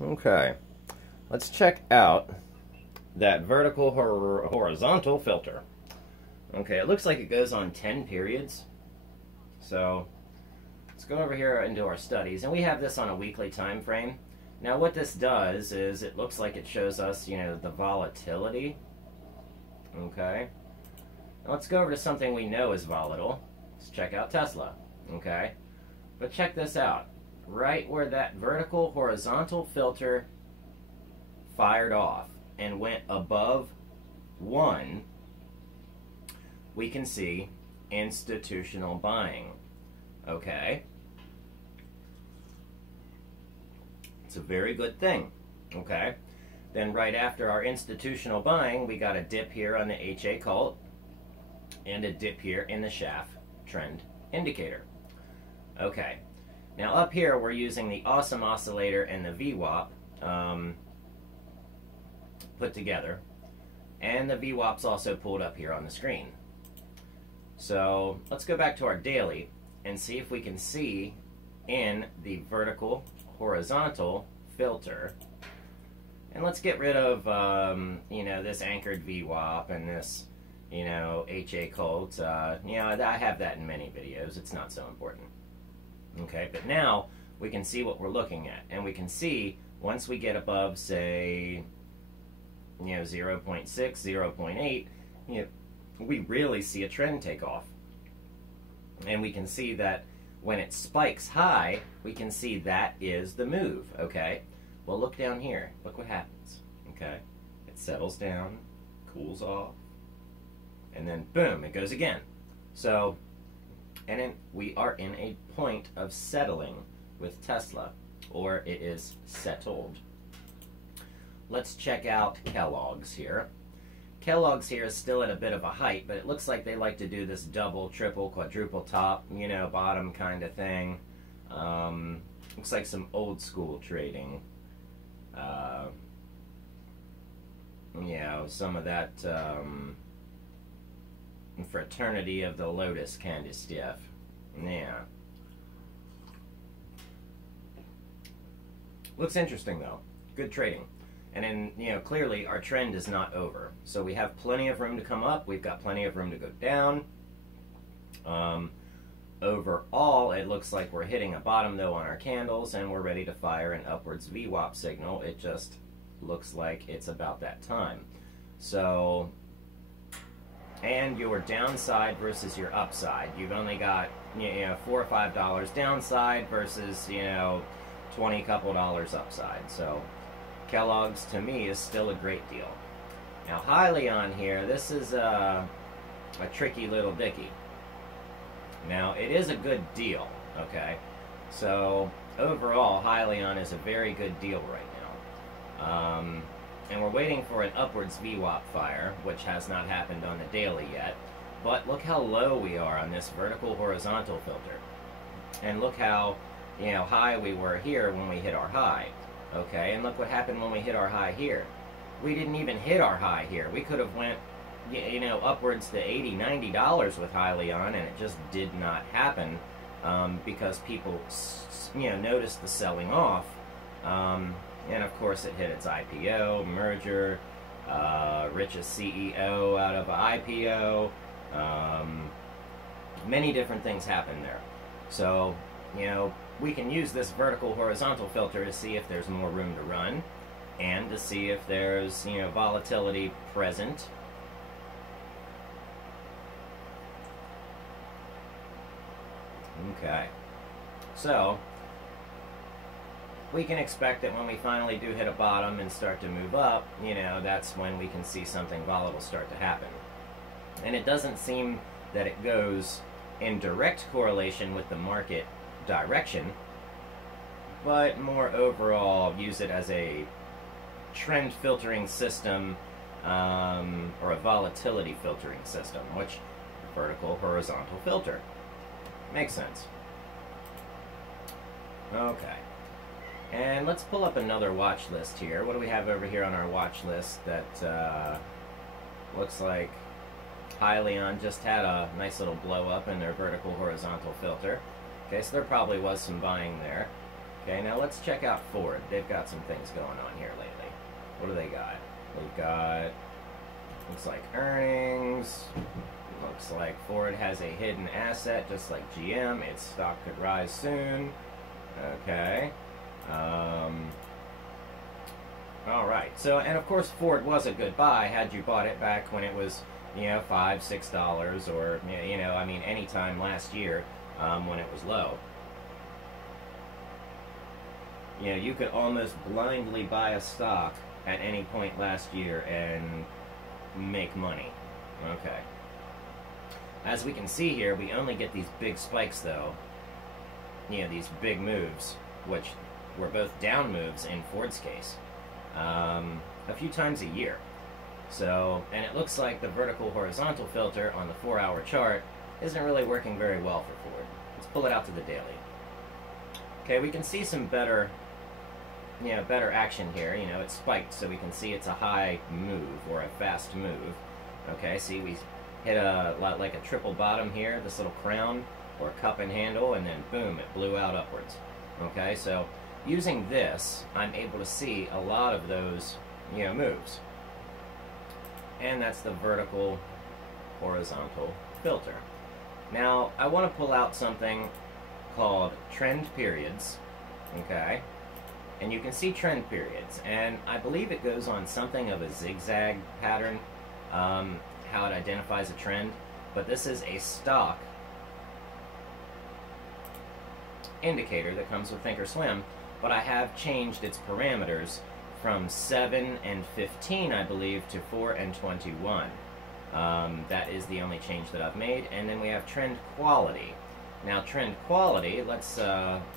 Okay, let's check out that vertical horizontal filter. Okay, it looks like it goes on 10 periods. So let's go over here into our studies, and we have this on a weekly time frame. Now what this does is it looks like it shows us, the volatility. Okay, now let's go over to something we know is volatile. Let's check out Tesla. Okay, but check this out. Right where that vertical horizontal filter fired off and went above 1, we can see institutional buying. Okay, it's a very good thing. Okay, then right after our institutional buying, we got a dip here on the HA cult and a dip here in the SHAF trend indicator. Okay, now up here we're using the Awesome Oscillator and the VWAP put together, and the VWAP's also pulled up here on the screen. So let's go back to our daily and see if we can see in the vertical horizontal filter, and let's get rid of this anchored VWAP and this HA cult. I have that in many videos. It's not so important. Okay, but now we can see what we're looking at, and we can see once we get above, say, 0.6, 0.8, we really see a trend take off. And we can see that when it spikes high, we can see that is the move. Okay, well, look down here. Look what happens. Okay, it settles down, cools off, and then boom, it goes again. So, and then we are in a point of settling with Tesla, or it is settled. Let's check out Kellogg's here. Kellogg's here is still at a bit of a height, but it looks like they like to do this double, triple, quadruple top, bottom kind of thing. Looks like some old school trading. Some of that fraternity of the Lotus kind of stuff. Yeah. Looks interesting though. Good trading. And then, clearly our trend is not over. So we have plenty of room to come up. We've got plenty of room to go down. Overall, it looks like we're hitting a bottom though on our candles, and we're ready to fire an upwards VWAP signal. It just looks like it's about that time. So, and your downside versus your upside. You've only got, $4 or $5 downside versus, 20 couple dollars upside. So Kellogg's to me is still a great deal. Now Hyliion here, this is a tricky little dicky. Now it is a good deal, okay? So overall, Hyliion is a very good deal right now. And we're waiting for an upwards VWAP fire, which has not happened on the daily yet. But look how low we are on this vertical horizontal filter. And look how, high we were here when we hit our high. Okay, and look what happened when we hit our high here. We didn't even hit our high here. We could have went, upwards to $80, $90 with Hyliion, and it just did not happen because people, noticed the selling off. And of course it hit its IPO, merger, richest CEO out of an IPO. Many different things happened there. So, we can use this vertical horizontal filter to see if there's more room to run, and to see if there's, volatility present. Okay. So, we can expect that when we finally do hit a bottom and start to move up, that's when we can see something volatile start to happen. And it doesn't seem that it goes in direct correlation with the market direction, but more overall use it as a trend filtering system, or a volatility filtering system, which vertical horizontal filter makes sense. Okay, and let's pull up another watch list here. What do we have over here on our watch list that looks like Hyliion just had a nice little blow up in their vertical horizontal filter? Okay, so there probably was some buying there. Okay, now let's check out Ford. They've got some things going on here lately. What do they got? We've got, looks like earnings. Looks like Ford has a hidden asset, just like GM. Its stock could rise soon. Okay. All right. So, and of course, Ford was a good buy had you bought it back when it was, you know, $5, $6, or, you know, I mean, any time last year when it was low. You know, you could almost blindly buy a stock at any point last year and make money. Okay. As we can see here, we only get these big spikes, though. You know, these big moves, which were both down moves in Ford's case, a few times a year. So, and it looks like the vertical horizontal filter on the 4-hour chart isn't really working very well for Ford. Let's pull it out to the daily. Okay, we can see some better, you know, better action here. You know, it's spiked, so we can see it's a high move or a fast move. Okay, see, we hit a lot like a triple bottom here, this little crown or cup and handle, and then boom, it blew out upwards. Okay, so using this, I'm able to see a lot of those, you know, moves. And that's the vertical horizontal filter. Now, I want to pull out something called trend periods, okay? And you can see trend periods, and I believe it goes on something of a zigzag pattern, how it identifies a trend, but this is a stock indicator that comes with thinkorswim, but I have changed its parameters from 7 and 15, I believe, to 4 and 21. That is the only change that I've made. And then we have trend quality. Now, trend quality, let's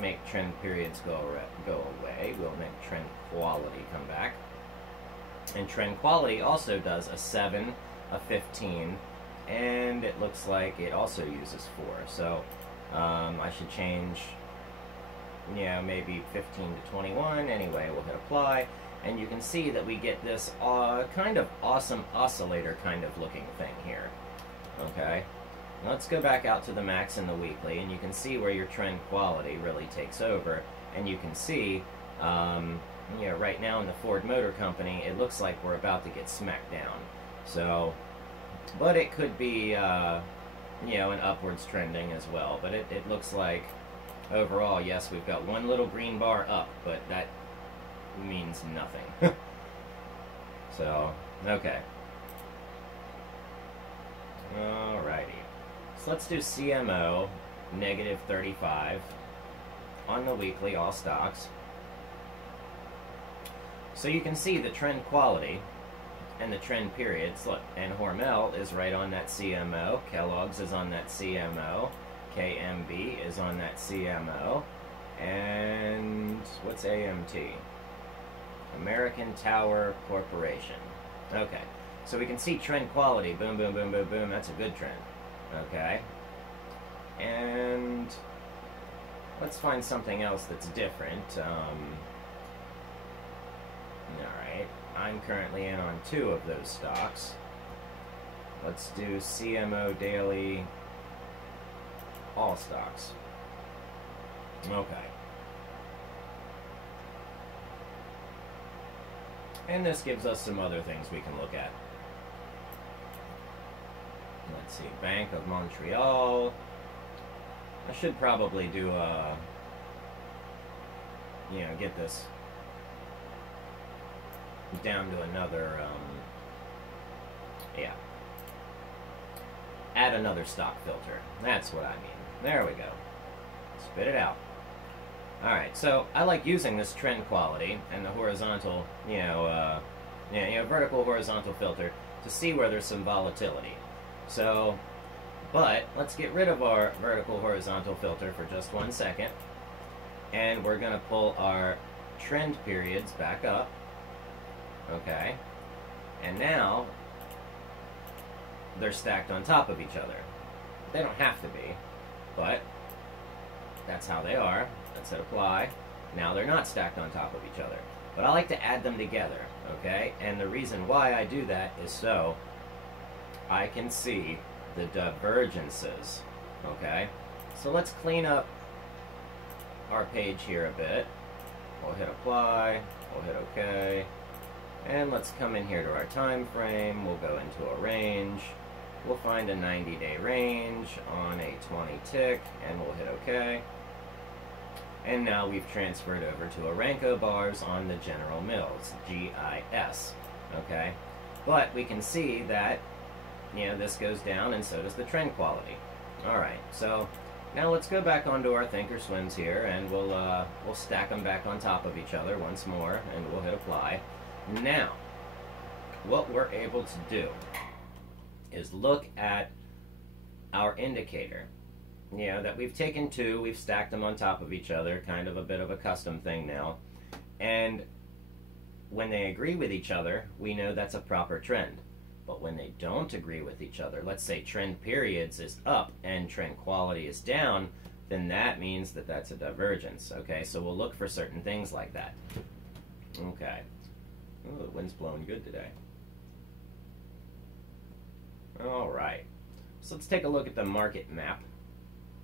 make trend periods go away. We'll make trend quality come back. And trend quality also does a 7, a 15, and it looks like it also uses 4. So I should change, you know, maybe 15 to 21. Anyway, we'll hit apply. And you can see that we get this kind of awesome oscillator kind of looking thing here. Okay, now let's go back out to the max and the weekly, and you can see where your trend quality really takes over. And you can see, you know, right now in the Ford Motor Company, it looks like we're about to get smacked down. So, but it could be, you know, an upwards trending as well. But it looks like overall, yes, we've got one little green bar up, but that means nothing. So, okay. Alrighty. So let's do CMO negative 35 on the weekly, all stocks. So you can see the trend quality and the trend periods. Look, and Hormel is right on that CMO. Kellogg's is on that CMO. KMB is on that CMO. And what's AMT? American Tower Corporation. Okay, so we can see trend quality. Boom, boom, boom, boom, boom. That's a good trend. Okay. And let's find something else that's different. Alright, I'm currently in on 2 of those stocks. Let's do CMO Daily All Stocks. Okay. And this gives us some other things we can look at. Let's see, Bank of Montreal. I should probably do a, you know, get this down to another, yeah. Add another stock filter. That's what I mean. There we go. Spit it out. Alright, so I like using this trend quality and the horizontal, vertical horizontal filter to see where there's some volatility. So, but let's get rid of our vertical horizontal filter for just 1 second. And we're going to pull our trend periods back up. Okay. And now they're stacked on top of each other. They don't have to be, but that's how they are. Let's hit apply. Now they're not stacked on top of each other. But I like to add them together, okay? And the reason why I do that is so I can see the divergences, okay? So let's clean up our page here a bit. We'll hit apply, we'll hit OK, and let's come in here to our time frame. We'll go into a range. We'll find a 90-day range on a 20 tick, and we'll hit OK. And now we've transferred over to Aramco bars on the General Mills, GIS, okay? But we can see that, you know, this goes down and so does the trend quality. All right, so now let's go back onto our Thinkorswims here, and we'll stack them back on top of each other once more, and we'll hit apply. Now, what we're able to do is look at our indicator. You know, that we've taken two, we've stacked them on top of each other, kind of a bit of a custom thing now. And when they agree with each other, we know that's a proper trend. But when they don't agree with each other, let's say trend periods is up and trend quality is down, then that means that that's a divergence. Okay, so we'll look for certain things like that. Okay. Oh, the wind's blowing good today. All right. So let's take a look at the market map.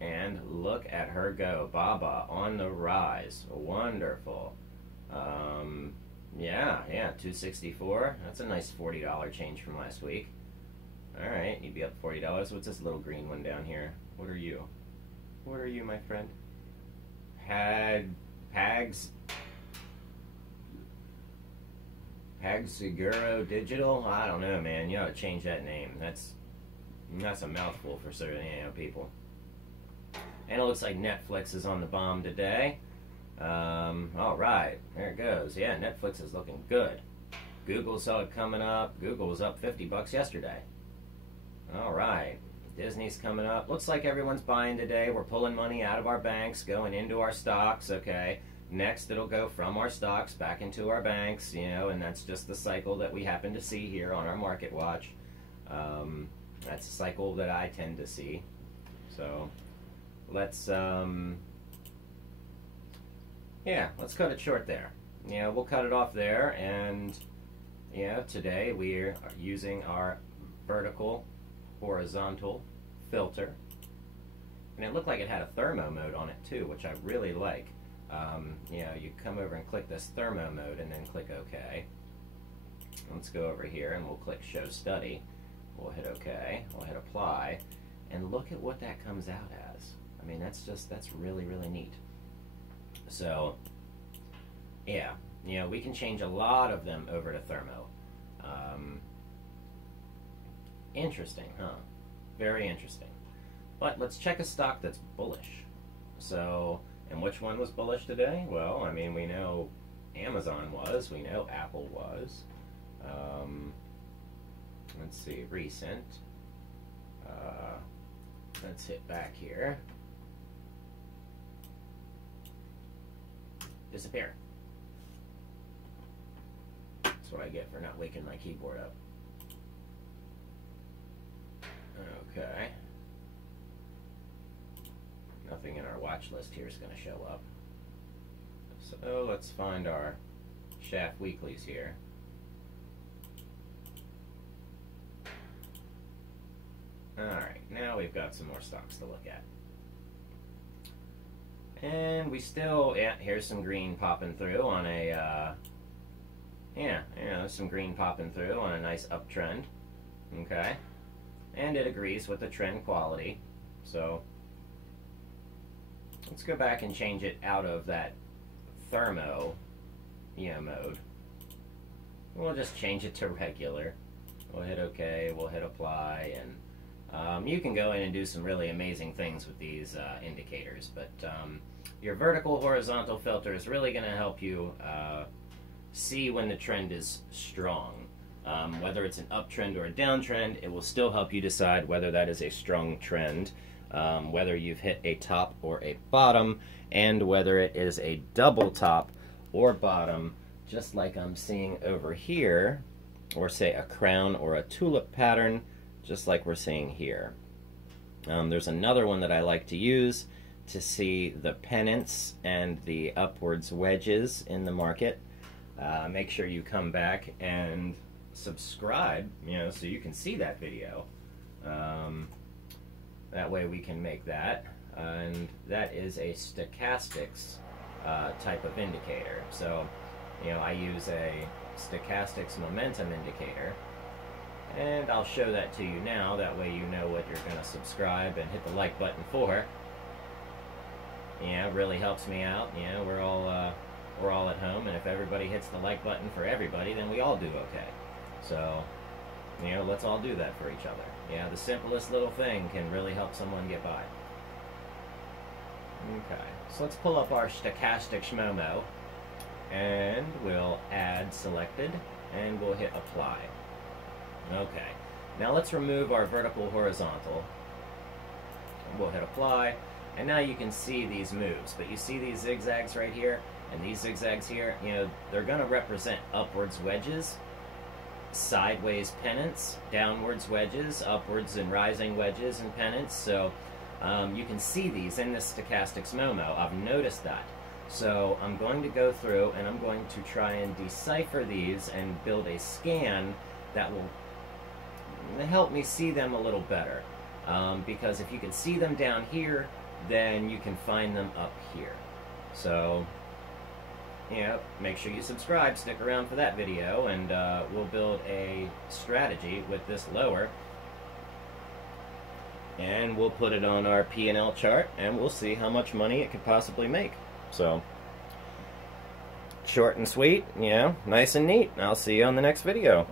And look at her go. BABA on the rise. Wonderful. Yeah, 264. That's a nice $40 change from last week. Alright, you'd be up $40. What's this little green one down here? What are you? What are you, my friend? Pags Seguro Digital? I don't know, man. You ought to change that name. That's a mouthful for certain people. And it looks like Netflix is on the bomb today. All right, there it goes. Yeah, Netflix is looking good. Google saw it coming up. Google was up $50 yesterday. All right, Disney's coming up. Looks like everyone's buying today. We're pulling money out of our banks, going into our stocks. Okay, next it'll go from our stocks back into our banks. You know, and that's just the cycle that we happen to see here on our Market Watch. That's a cycle that I tend to see. So let's let's cut it short there. Yeah, we'll cut it off there, and yeah, today we're using our vertical horizontal filter, and it looked like it had a thermo mode on it too, which I really like. You know, you come over and click this thermo mode and then click OK. Let's go over here and we'll click show study. We'll hit OK, we'll hit apply, and look at what that comes out as. I mean, that's really, really neat. So, yeah, you know, we can change a lot of them over to thermo. Interesting, huh? Very interesting. But let's check a stock that's bullish. So, and which one was bullish today? Well, I mean, we know Amazon was, we know Apple was. Let's see, recent. Let's hit back here. Disappear. That's what I get for not waking my keyboard up. Okay. Nothing in our watch list here is going to show up. So let's find our Shaft Weeklies here. Alright, now we've got some more stocks to look at. And we still, here's some green popping through on a, some green popping through on a nice uptrend. Okay. And it agrees with the trend quality. So, let's go back and change it out of that thermo, mode. We'll just change it to regular. We'll hit OK, we'll hit apply, and you can go in and do some really amazing things with these indicators, but your vertical horizontal filter is really going to help you see when the trend is strong. Whether it's an uptrend or a downtrend, it will still help you decide whether that is a strong trend, whether you've hit a top or a bottom, and whether it is a double top or bottom, just like I'm seeing over here, or say a crown or a tulip pattern, just like we're seeing here. There's another one that I like to use to see the pennants and the upwards wedges in the market. Make sure you come back and subscribe, so you can see that video. That way we can make that. and that is a stochastics type of indicator. So, you know, I use a stochastics momentum indicator, and I'll show that to you now. That way you know what you're going to subscribe and hit the like button for. Yeah, it really helps me out. You know, we're all at home, and if everybody hits the like button for everybody, then we all do okay. So, you know, let's all do that for each other. Yeah, the simplest little thing can really help someone get by. Okay, so let's pull up our stochastic Shmomo, and we'll add selected, and we'll hit apply. Okay, now let's remove our vertical horizontal. We'll hit apply, and now you can see these moves, but you see these zigzags right here, and these zigzags here, you know, they're going to represent upwards wedges, sideways pennants, downwards wedges, upwards and rising wedges and pennants. So you can see these in this stochastics Momo. I've noticed that. So I'm going to go through and I'm going to try and decipher these and build a scan that will help me see them a little better. Because if you can see them down here, then you can find them up here. So, you know, make sure you subscribe, stick around for that video, and we'll build a strategy with this lower. And we'll put it on our P&L chart, and we'll see how much money it could possibly make. So, short and sweet, you know, nice and neat. I'll see you on the next video.